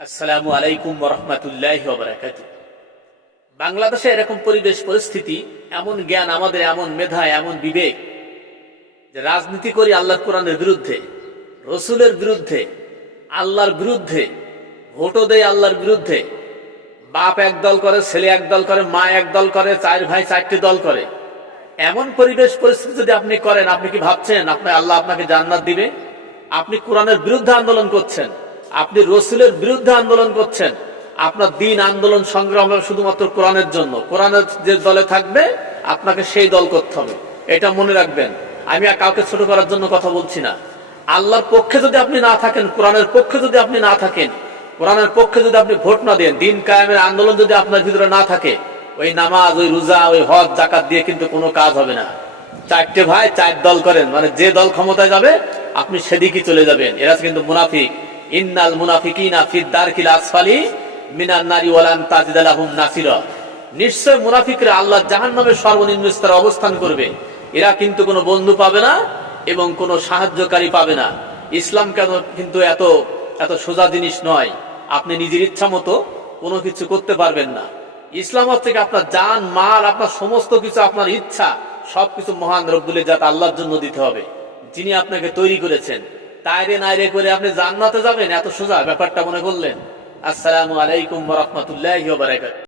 আসসালামু আলাইকুম ওয়া রাহমাতুল্লাহি ওয়া বারাকাতুহু। বাংলাদেশে এরকম পরিবেশ পরিস্থিতি, এমন জ্ঞান আমাদের, এমন মেধা, এমন বিবেক যে রাজনীতি করি আল্লাহর কোরআনের বিরুদ্ধে, রসুলের বিরুদ্ধে, আল্লাহর বিরুদ্ধে, ভোটও দেয় আল্লাহর বিরুদ্ধে। বাপ এক দল করে, ছেলে এক দল করে, মা এক দল করে, চার ভাই চারটি দল করে। এমন পরিবেশ পরিস্থিতি যদি আপনি করেন, আপনি কি ভাবছেন আল্লাহ আপনাকে জান্নাত দিবে? আপনি কোরআনের বিরুদ্ধে আন্দোলন করছেন, আপনি রসুলের বিরুদ্ধে আন্দোলন করছেন। আপনার দিন আন্দোলন সংগ্রাম হবে শুধুমাত্র কোরআনের জন্য। কোরআনের যে দলে থাকবে আপনাকে সেই দল করতে হবে, এটা মনে রাখবেন। আমি আর কাউকে ছোট করার জন্য কথা বলছি না। আল্লাহর পক্ষে যদি আপনি না থাকেন, কোরআনের পক্ষে যদি আপনি না থাকেন, কোরআনের পক্ষে যদি আপনি ভোট না দেন, দিন কায়েমের আন্দোলন যদি আপনার ভিতরে না থাকে, ওই নামাজ, ওই রোজা, ওই হজ জাকাত দিয়ে কিন্তু কোনো কাজ হবে না। চারটে ভাই চার দল করেন, মানে যে দল ক্ষমতায় যাবে আপনি সেদিকে চলে যাবেন। এরা কিন্তু মুনাফিক। ইন্নাল মুনাফিকিনা ফিদ দারকিল আসফালি মিনান নারি ওয়ালান তাজিদ লাহুম নাসিরা। নিশ্চয় মুনাফিকরা আল্লাহ জাহান্নামের সর্বনিম্ন স্তরে অবস্থান করবে। এরা কিন্তু কোনো বন্ধু পাবে না এবং কোনো সাহায্যকারী পাবে না। ইসলাম কিন্তু এত এত সোজা জিনিস নয়। আপনি নিজের ইচ্ছা মতো কোনো কিছু করতে পারবেন না। ইসলাম হচ্ছে আপনার জান মাল, আপনার সমস্ত কিছু, আপনার ইচ্ছা সবকিছু মহান রব্বুল ইজ্জত আল্লাহর জন্য দিতে হবে, যিনি আপনাকে তৈরি করেছেন। তাইরে নাইরে করে আপনি জান্নাতে যাবেন, এত সোজা ব্যাপারটা মনে করলেন? আসসালামু আলাইকুম ওয়া রাহমাতুল্লাহি ওয়া বারাকাতুহু।